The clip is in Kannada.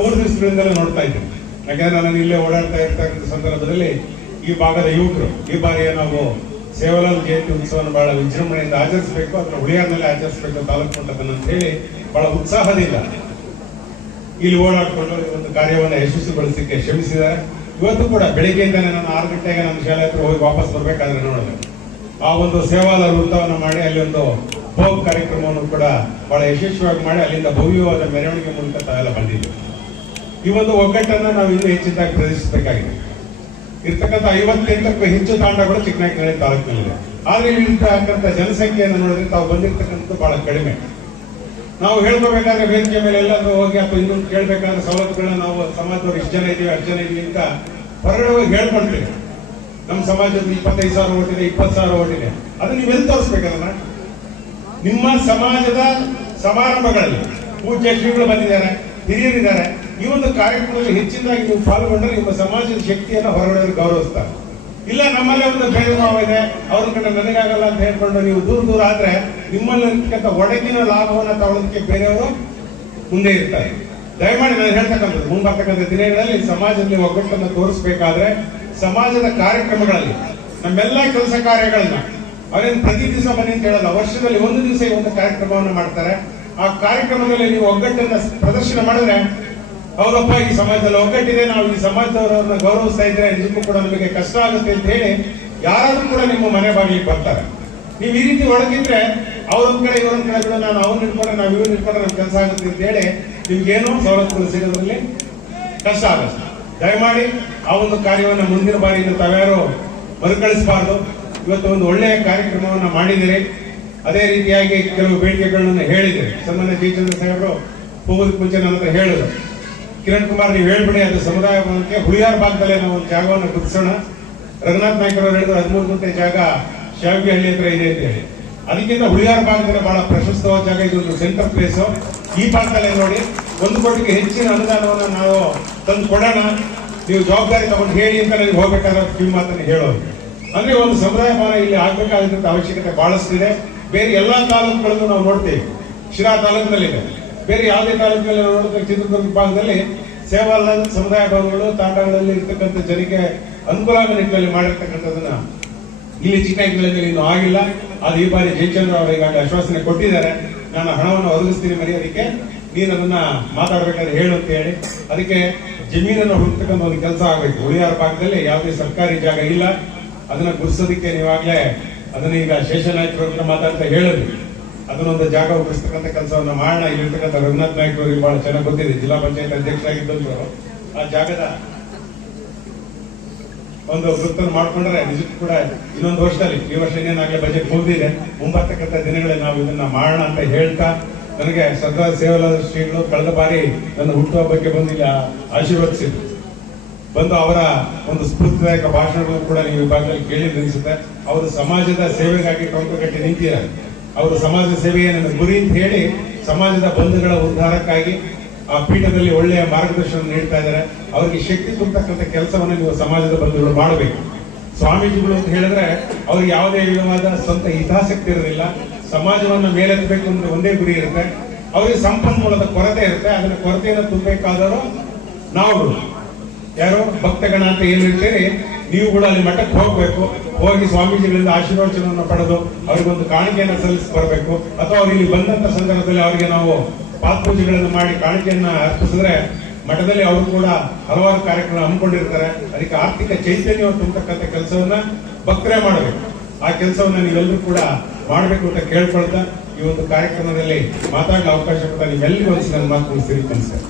3 ದಿವಸಗಳಿಂದಲೇ ನೋಡ್ತಾ ಇದ್ದೀನಿ. ಯಾಕಂದ್ರೆ ನಾನು ಇಲ್ಲೇ ಓಡಾಡ್ತಾ ಇರ್ತಕ್ಕಂಥ ಸಂದರ್ಭದಲ್ಲಿ ಈ ಭಾಗದ ಯುವಕರು ಈ ಬಾರಿ ನಾವು ಸೇವಾಲಾಲ್ ಜಯಂತಿ ಉತ್ಸವವನ್ನು ಬಹಳ ವಿಜೃಂಭಣೆಯಿಂದ ಆಚರಿಸಬೇಕು, ಅದನ್ನ ಹುಳಿಯಾರ್ನಲ್ಲಿ ಆಚರಿಸಬೇಕು ತಾಲೂಕು ಮಟ್ಟದಲ್ಲಿ ಅಂತ ಹೇಳಿ ಬಹಳ ಉತ್ಸಾಹದಿಂದ ಇಲ್ಲಿ ಓಡಾಡ್ಕೊಂಡು ಒಂದು ಕಾರ್ಯವನ್ನು ಯಶಸ್ವಿಗೊಳಿಸಲಿಕ್ಕೆ ಶ್ರಮಿಸಿದ್ದಾರೆ. ಇವತ್ತು ಕೂಡ ಬೆಳಿಗ್ಗೆಯಿಂದಲೇ ನಾನು 6 ಗಂಟೆಗೆ ನಮ್ಮ ಶಾಲೆ ಹತ್ರ ಹೋಗಿ ವಾಪಸ್ ಬರ್ಬೇಕಾದ್ರೆ ನೋಡಿದೆ ಆ ಒಂದು ಸೇವಾಲಾಲ್ ವೃತ್ತವನ್ನು ಮಾಡಿ ಅಲ್ಲಿ ಒಂದು ಭೋಗ್ ಕಾರ್ಯಕ್ರಮವನ್ನು ಕೂಡ ಬಹಳ ಯಶಸ್ವಿಯಾಗಿ ಮಾಡಿ ಅಲ್ಲಿಂದ ಭವ್ಯವಾದ ಮೆರವಣಿಗೆ ಮೂಲಕ ತಾವೆಲ್ಲ ಬಂದಿದ್ದೀವಿ. ಈ ಒಂದು ಒಗ್ಗಟ್ಟನ್ನು ನಾವು ಇನ್ನೂ ಹೆಚ್ಚಿನದಾಗಿ ಪ್ರದರ್ಶಿಸಬೇಕಾಗಿದೆ. ಇರ್ತಕ್ಕಂಥ 58ಕ್ಕೂ ಹೆಚ್ಚು ತಾಂಡಗಳು ಚಿಕ್ಕನಾಯಕನಹಳ್ಳಿ ತಾಲೂಕಿನಲ್ಲಿದೆ. ಆದ್ರೆ ಇಲ್ಲಿ ಇರ್ತಕ್ಕಂಥ ಜನಸಂಖ್ಯೆಯನ್ನು ನೋಡಿದ್ರೆ ತಾವು ಬಂದಿರತಕ್ಕಂಥದ್ದು ಬಹಳ ಕಡಿಮೆ. ನಾವು ಹೇಳ್ಕೋಬೇಕಾದ್ರೆ ವೇದಿಕೆ ಮೇಲೆ ಎಲ್ಲಾದ್ರೂ ಹೋಗಿ ಅಥವಾ ಇನ್ನೊಂದು ಕೇಳಬೇಕಾದ್ರೆ ಸವಲತ್ತುಗಳನ್ನ ನಾವು ಸಮಾಜದವ್ರು ಇಷ್ಟು ಜನ ಇದೀವಿ ಅಷ್ಟು ಜನ ಇದೀವಿ ಅಂತ ಹೊರಗಡೆ ಹೋಗಿ ಹೇಳ್ಕೊಳ್ತೀವಿ. ನಮ್ಮ ಸಮಾಜದ 25,000 ಓಟಿದೆ, 20,000 ಓಟಿದೆ. ಅದು ನೀವೆಲ್ಲಿ ತೋರಿಸ್ಬೇಕಲ್ಲ. ನಿಮ್ಮ ಸಮಾಜದ ಸಮಾರಂಭಗಳಲ್ಲಿ ಪೂಜ್ಯ ಶ್ರೀಗಳು ಬಂದಿದ್ದಾರೆ, ಹಿರಿಯರಿದ್ದಾರೆ. ಈ ಒಂದು ಕಾರ್ಯಕ್ರಮದಲ್ಲಿ ಹೆಚ್ಚಿನದಾಗಿ ನೀವು ಪಾಲ್ಗೊಂಡ್ರೆ ನಿಮ್ಮ ಸಮಾಜದ ಶಕ್ತಿಯನ್ನು ಹೊರಗಡೆ ಗೌರವಿಸ್ತಾರೆ. ಇಲ್ಲ ನಮ್ಮಲ್ಲೇ ಒಂದು ಭೇದ ಭಾವ ಇದೆ, ಅವ್ರ ಕಡೆ ನನಗಾಗಲ್ಲ ಅಂತ ಹೇಳ್ಕೊಂಡು ನೀವು ದೂರ ಆದ್ರೆ ನಿಮ್ಮಲ್ಲಿರ್ತಕ್ಕಂಥ ಒಡಗಿನ ಲಾಭವನ್ನು ತಗೊಳ್ಳೋದಕ್ಕೆ ಬೇರೆಯವರು ಮುಂದೆ ಇರ್ತಾರೆ. ದಯಮಾಡಿ ನಾನು ಹೇಳ್ತಕ್ಕಂಥದ್ದು ಮುಂಬರ್ತಕ್ಕಂಥ ದಿನಗಳಲ್ಲಿ ಸಮಾಜದಲ್ಲಿ ಒಗ್ಗಟ್ಟನ್ನು ತೋರಿಸಬೇಕಾದ್ರೆ ಸಮಾಜದ ಕಾರ್ಯಕ್ರಮಗಳಲ್ಲಿ ನಮ್ಮೆಲ್ಲ ಕೆಲಸ ಕಾರ್ಯಗಳನ್ನ ಅವರೇನು ಪ್ರತಿ ದಿವಸ ಬನ್ನಿ ಅಂತ ಹೇಳಲ್ಲ, ವರ್ಷದಲ್ಲಿ ಒಂದು ದಿವಸ ಈ ಒಂದು ಕಾರ್ಯಕ್ರಮವನ್ನು ಮಾಡ್ತಾರೆ. ಆ ಕಾರ್ಯಕ್ರಮದಲ್ಲಿ ನೀವು ಒಗ್ಗಟ್ಟನ್ನ ಪ್ರದರ್ಶನ ಮಾಡಿದ್ರೆ ಹೌದಪ್ಪ ಈ ಸಮಾಜದಲ್ಲಿ ಒಗ್ಗಟ್ಟಿದೆ, ನಾವು ಈ ಸಮಾಜದವರನ್ನ ಗೌರವಿಸ್ತಾ ಇದ್ರೆ ನಿಮಗೂ ಕೂಡ ನಮಗೆ ಕಷ್ಟ ಆಗುತ್ತೆ ಅಂತ ಹೇಳಿ ಯಾರಾದ್ರೂ ಕೂಡ ನಿಮ್ಮ ಮನೆ ಬಾಗಿಲಿಗೆ ಬರ್ತಾರೆ. ನೀವು ಈ ರೀತಿ ಒಳಗಿದ್ರೆ ಅವ್ರೊಂದ್ ಕಡೆ ಇವರೊಂದ್ ಕಡೆ ಕೂಡ ನಾನು ಅವ್ರು ನಿಂತ್ಕೊಂಡ್ರೆ ನಾವು ಇವ್ರು ನಿಂತ್ಕೊಂಡ್ರೆ ನಮ್ಗೆ ಕೆಲಸ ಆಗುತ್ತೆ ಅಂತ ಹೇಳಿ ನಿಮ್ಗೇನೋ ಸವಲತ್ತುಗಳು ಸಿಗೋದ್ರಲ್ಲಿ ಕಷ್ಟ ಆಗುತ್ತೆ. ದಯಮಾಡಿ ಆ ಒಂದು ಕಾರ್ಯವನ್ನು ಮುಂದಿನ ಬಾರಿಯಿಂದ ತಾವ್ಯಾರು ಮರುಕಳಿಸಬಾರ್ದು. ಇವತ್ತು ಒಂದು ಒಳ್ಳೆಯ ಕಾರ್ಯಕ್ರಮವನ್ನು ಮಾಡಿದಿರಿ. ಅದೇ ರೀತಿಯಾಗಿ ಕೆಲವು ಬೇಡಿಕೆಗಳನ್ನು ಹೇಳಿದಿರಿ. ಸನ್ಮಾನ್ಯ ಜಯಚಂದ್ರ ಸಾಹೇಬರು ಹೋಗೋದಕ್ಕೆ ಮುಂಚೆ ನನ್ನ ಹತ್ರ ಹೇಳಿದ್ರು, ಕಿರಣ್ ಕುಮಾರ್ ನೀವು ಹೇಳ್ಬಿಡಿ, ಅದು ಸಮುದಾಯ ಭವನಕ್ಕೆ ಹುಳಿಯಾರ್ ಭಾಗದಲ್ಲೇ ನಾವು ಒಂದು ಜಾಗವನ್ನು ಗುರುತಿಸೋಣ. ರಘುನಾಥ್ ನಾಯ್ಕರವರು ಹೇಳಿದ್ರು 13 ಗುಂಟೆ ಜಾಗ ಶಾವಿಗೆಹಳ್ಳಿ ಹತ್ರ ಇದೆ ಅಂತ ಹೇಳಿ. ಅದಕ್ಕಿಂತ ಹುಳಿಯಾರ್ ಭಾಗದಲ್ಲಿ ಬಹಳ ಪ್ರಶಸ್ತವಾದ ಜಾಗ, ಇದೊಂದು ಸೆಂಟರ್ ಪ್ಲೇಸ್. ಈ ಭಾಗದಲ್ಲೇ ನೋಡಿ 1 ಕೋಟಿಗೆ ಹೆಚ್ಚಿನ ಅನುದಾನವನ್ನು ನಾವು ತಂದು ಕೊಡೋಣ, ನೀವು ಜವಾಬ್ದಾರಿ ತಗೊಂಡು ಹೇಳಿ ಅಂತ ನನಗೆ ಹೋಗ್ಬೇಕಾದ್ರೆ ಕಿವಿ ಮಾತನ್ನು ಹೇಳೋದು. ಅಂದ್ರೆ ಒಂದು ಸಮುದಾಯ ಭವನ ಇಲ್ಲಿ ಆಗ್ಬೇಕಾದಂತ ಅವಶ್ಯಕತೆ ಬಹಳಷ್ಟಿದೆ. ಬೇರೆ ಎಲ್ಲಾ ತಾಲೂಕುಗಳನ್ನು ನಾವು ನೋಡ್ತೇವೆ, ಶಿರಾ ತಾಲೂಕಿನಲ್ಲಿದೆ, ಬೇರೆ ಯಾವುದೇ ತಾಲೂಕಿನಲ್ಲಿ ನಾವು ನೋಡಿದ್ರೆ ಚಿತ್ರದುರ್ಗ ಭಾಗದಲ್ಲಿ ಸೇವಾಲಾಲ್ ಸಮುದಾಯ ಭವನಗಳು ತಾಂಡಗಳಲ್ಲಿ ಇರ್ತಕ್ಕಂಥ ಜನಕ್ಕೆ ಅನುಕೂಲ ಆಗೋ ನಿಟ್ಟಿನಲ್ಲಿ ಮಾಡಿರ್ತಕ್ಕಂಥದನ್ನ ಇಲ್ಲಿ ಚಿಕ್ಕನಾಯಕನಹಳ್ಳಿಯಲ್ಲಿ ಇನ್ನೂ ಆಗಿಲ್ಲ. ಅದು ಈ ಬಾರಿ ಜಯಚಂದ್ರ ಅವರು ಈಗಾಗಲೇ ಆಶ್ವಾಸನೆ ಕೊಟ್ಟಿದ್ದಾರೆ, ನಾನು ಹಣವನ್ನು ಒದಗಿಸ್ತೀನಿ ಮರ್ಯಾದಕ್ಕೆ, ನೀನು ಅದನ್ನ ಮಾತಾಡ್ಬೇಕಾದ್ರೆ ಹೇಳು ಅಂತ ಹೇಳಿ. ಅದಕ್ಕೆ ಜಮೀನನ್ನು ಹುಡುಕ್ತಕ್ಕಂಥ ಒಂದು ಕೆಲಸ ಆಗಬೇಕು. ಹುಳಿಯಾರ ಭಾಗದಲ್ಲಿ ಯಾವುದೇ ಸರ್ಕಾರಿ ಜಾಗ ಇಲ್ಲ, ಅದನ್ನ ಗುರ್ಸೋದಕ್ಕೆ ನೀವಾಗ್ಲೇ ಅದನ್ನ ಈಗ ಶೇಷನಾಯ್ಕರ ಹತ್ರ ಮಾತಾಡ್ತಾ ಹೇಳಿದ್ವಿ, ಅದನ್ನೊಂದು ಜಾಗ ಉಳಿಸ್ತಕ್ಕಂಥ ಕೆಲಸವನ್ನ ಮಾಡೋಣ. ಇಲ್ಲಿರ್ತಕ್ಕಂಥ ರಘುನಾಥ್ ನಾಯ್ಕ ಅವರಿಗೆ ಬಹಳ ಚೆನ್ನಾಗಿ ಗೊತ್ತಿದೆ, ಜಿಲ್ಲಾ ಪಂಚಾಯತ್ ಅಧ್ಯಕ್ಷರಾಗಿದ್ದಂದ್ರು ಆ ಜಾಗದ ಒಂದು ವೃತ್ತನ್ನು ಮಾಡ್ಕೊಂಡ್ರೆ ನಿಜಕ್ಕೂ ಕೂಡ ಇನ್ನೊಂದು ವರ್ಷದಲ್ಲಿ, ಈ ವರ್ಷ ಇನ್ನೇನಾಗಲೇ ಬಜೆಟ್ ಮುಗಿದಿದೆ, ಮುಂಬರ್ತಕ್ಕಂಥ ದಿನಗಳಲ್ಲಿ ನಾವು ಇದನ್ನ ಮಾಡೋಣ ಅಂತ ಹೇಳ್ತಾ, ನನಗೆ ಸರ್ದಾರ್ ಸೇವಾಲಾಲ್ ಶ್ರೀಗಳು ಕಳೆದ ಬಾರಿ ನನ್ನ ಹುಟ್ಟುಹಬ್ಬಕ್ಕೆ ಬಂದು ಇಲ್ಲಿ ಆಶೀರ್ವದಿಸಿದ್ರು. ಬಂದು ಅವರ ಒಂದು ಸ್ಫೂರ್ತಿದಾಯಕ ಭಾಷಣಗಳು ಕೂಡ ನೀವು ವಿಭಾಗದಲ್ಲಿ ಕೇಳಿದ್ರೆ ಅನಿಸುತ್ತೆ. ಅವರು ಸಮಾಜದ ಸೇವೆಗಾಗಿ ಟೊಂಕ ಕಟ್ಟಿ ನಿಂತಿದ್ದಾರೆ. ಅವರು ಸಮಾಜ ಸೇವೆಯೇ ನನ್ನ ಗುರಿ ಅಂತ ಹೇಳಿ ಸಮಾಜದ ಬಂಧುಗಳ ಉದ್ಧಾರಕ್ಕಾಗಿ ಆ ಪೀಠದಲ್ಲಿ ಒಳ್ಳೆಯ ಮಾರ್ಗದರ್ಶನ ನೀಡ್ತಾ ಇದ್ದಾರೆ. ಅವರಿಗೆ ಶಕ್ತಿ ತುಂಬತಕ್ಕಂಥ ಕೆಲಸವನ್ನು ನೀವು ಸಮಾಜದ ಬಂಧುಗಳು ಮಾಡಬೇಕು. ಸ್ವಾಮೀಜಿಗಳು ಅಂತ ಹೇಳಿದ್ರೆ ಅವ್ರಿಗೆ ಯಾವುದೇ ವಿಧವಾದ ಸ್ವಂತ ಹಿತಾಸಕ್ತಿ ಇರೋದಿಲ್ಲ, ಸಮಾಜವನ್ನು ಮೇಲೆತ್ತಬೇಕು ಅಂತ ಒಂದೇ ಗುರಿ ಇರುತ್ತೆ. ಅವರಿಗೆ ಸಂಪನ್ಮೂಲದ ಕೊರತೆ ಇರುತ್ತೆ, ಅದನ್ನ ಕೊರತೆಯನ್ನು ತುಂಬಬೇಕಾದವರು ನಾವು ಯಾರು ಭಕ್ತಗಣ ಅಂತ ಏನ್ ಹೇಳ್ತೀರಿ, ನೀವು ಕೂಡ ಅಲ್ಲಿ ಮಠಕ್ಕೆ ಹೋಗ್ಬೇಕು, ಹೋಗಿ ಸ್ವಾಮೀಜಿಗಳಿಂದ ಆಶೀರ್ವಚನವನ್ನು ಪಡೆದು ಅವರಿಗೊಂದು ಕಾಣಿಕೆಯನ್ನು ಸಲ್ಲಿಸಿ ಬರಬೇಕು. ಅಥವಾ ಅವ್ರು ಇಲ್ಲಿ ಬಂದಂತ ಸಂದರ್ಭದಲ್ಲಿ ಅವರಿಗೆ ನಾವು ಪಾತ್ಪೂಜೆಗಳನ್ನು ಮಾಡಿ ಕಾಣಿಕೆಯನ್ನ ಅರ್ಪಿಸಿದ್ರೆ ಮಠದಲ್ಲಿ ಅವರು ಕೂಡ ಹಲವಾರು ಕಾರ್ಯಕ್ರಮ ಹಮ್ಮಿಕೊಂಡಿರ್ತಾರೆ. ಅದಕ್ಕೆ ಆರ್ಥಿಕ ಚೈತನ್ಯವನ್ನು ತುಂಬತಕ್ಕಂಥ ಕೆಲಸವನ್ನ ಭಕ್ತರೇ ಮಾಡಬೇಕು. ಆ ಕೆಲಸವನ್ನ ನೀವೆಲ್ಲರೂ ಕೂಡ ಮಾಡಬೇಕು ಅಂತ ಕೇಳ್ಕೊಳ್ತಾ ಈ ಒಂದು ಕಾರ್ಯಕ್ರಮದಲ್ಲಿ ಮಾತಾಡಲು ಅವಕಾಶ ಕೊಟ್ಟ ನಿಮ್ಮೆಲ್ಲರಿಗೂ ನನ್ನ ಮಾತು ತಿಳಿಸಿ ನಮಸ್ಕಾರ.